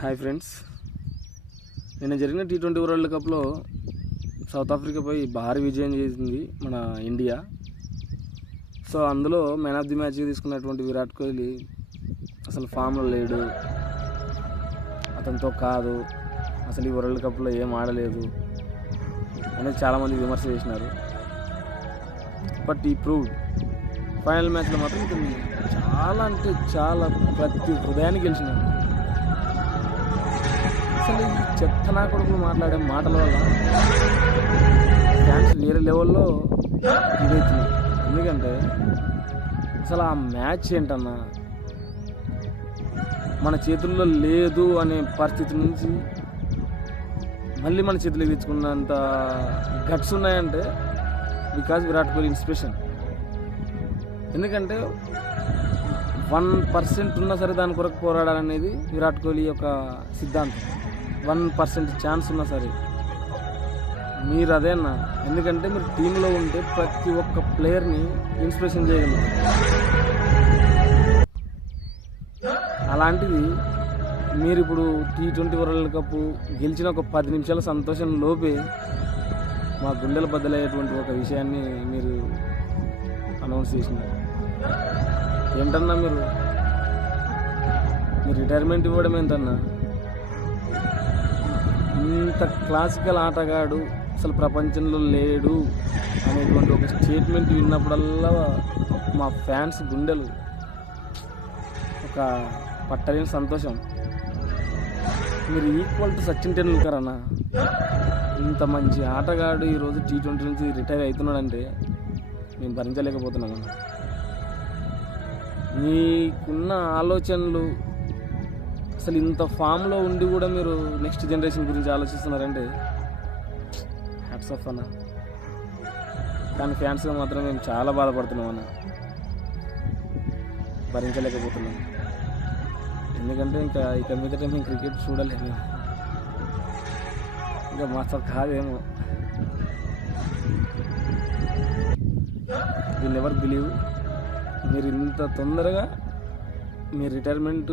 Hi friends, నిన్న జరిగిన T20 world కప్లో సౌత్ ఆఫ్రికాపై భారీ విజయం చేసింది మన ఇండియా. సో అందులో మ్యాన్ ఆఫ్ ది మ్యాచ్ తీసుకున్నటువంటి విరాట్ కోహ్లీ అసలు ఫామ్లో లేడు, అతనితో కాదు, అసలు ఈ వరల్డ్ కప్లో ఏం ఆడలేదు అనేది చాలామంది విమర్శ చేసినారు. బట్ ఈ ప్రూవ్డ్ ఫైనల్ మ్యాచ్లో మాత్రం ఇతను చాలా అంటే చాలా ప్రతి హృదయాన్ని గెలిచినాడు. అసలు ఈ చెత్త నా కొడుకులు మాట్లాడే మాటల వల్ల ఫ్యాన్స్ వేరే లెవెల్లో ఇదవుతున్నారు. ఎందుకంటే అసలు ఆ మ్యాచ్ ఏంటన్నా మన చేతుల్లో లేదు అనే పరిస్థితి నుంచి మళ్ళీ మన చేతులు తెచ్చుకున్నంత గట్స్ ఉన్నాయంటే బికాజ్ విరాట్ కోహ్లీ ఇన్స్పిరేషన్. ఎందుకంటే 1% ఉన్నా సరే దాని కొరకు పోరాడాలనేది విరాట్ కోహ్లీ యొక్క సిద్ధాంతం. 1% ఛాన్స్ ఉన్నా సరే మీరు అదేనా. ఎందుకంటే మీరు టీంలో ఉంటే ప్రతి ఒక్క ప్లేయర్ని ఇన్స్పిరేషన్ చేయగలుగుతారు. అలాంటిది మీరు ఇప్పుడు T20 వరల్డ్ కప్ గెలిచిన ఒక 10 నిమిషాల సంతోషం లోపే మా గుండెలు బద్దలయ్యేటువంటి ఒక విషయాన్ని మీరు అనౌన్స్ చేసినారు. ఏంటన్నా మీరు రిటైర్మెంట్ ఇవ్వడం ఏంటన్నా? ఇంత క్లాసికల్ ఆటగాడు అసలు ప్రపంచంలో లేడు అనేటువంటి ఒక స్టేట్మెంట్ విన్నప్పుడల్లా మా ఫ్యాన్స్ గుండెలు ఒక పట్టలేని సంతోషం. మీరు ఈక్వల్ టు సచిన్ టెండూల్కర్ అన్న. ఇంత మంచి ఆటగాడు ఈరోజు T20 నుంచి రిటైర్ అవుతున్నాడంటే మేము భరించలేకపోతున్నామన్న. మీకున్న ఆలోచనలు అసలు ఇంత ఫామ్లో ఉండి కూడా మీరు నెక్స్ట్ జనరేషన్ గురించి ఆలోచిస్తున్నారంటే హ్యాట్స్ ఆఫ్ అన్న. కానీ ఫ్యాన్స్గా మాత్రం మేము చాలా బాధపడుతున్నాం అన్న, భరించలేకపోతున్నాం. ఎందుకంటే ఇక మీదట మేము క్రికెట్ చూడలేము, ఇంకా మాతో కాదేమో. వి నెవర్ బిలీవ్ మీరు ఇంత తొందరగా మీ రిటైర్మెంట్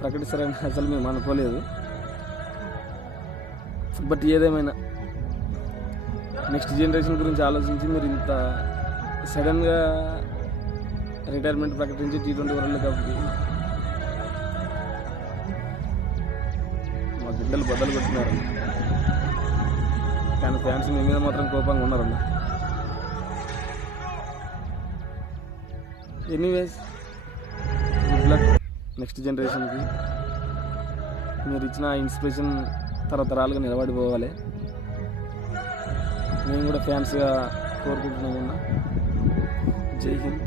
ప్రకటిస్తారని అసలు మేము అనుకోలేదు. బట్ ఏదేమైనా నెక్స్ట్ జనరేషన్ గురించి ఆలోచించి మీరు ఇంత సడన్గా రిటైర్మెంట్ ప్రకటించి T20 వరల్డ్ కప్కి మా బిడ్డలు బద్దలు కొట్టినారు. కానీ ఫ్యాన్స్ మీ మీద మాత్రం కోపంగా ఉన్నారన్న. ఎనీవేస్, గుడ్ లక్ నెక్స్ట్ జనరేషన్కి. మీరు ఇచ్చిన ఇన్స్పిరేషన్ తరతరాలుగా నిలబడిపోవాలి. మేము కూడా ఫ్యాన్స్గా కోరుకుంటున్నామన్నా. జై హింద్,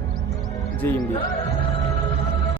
జై ఇండియా.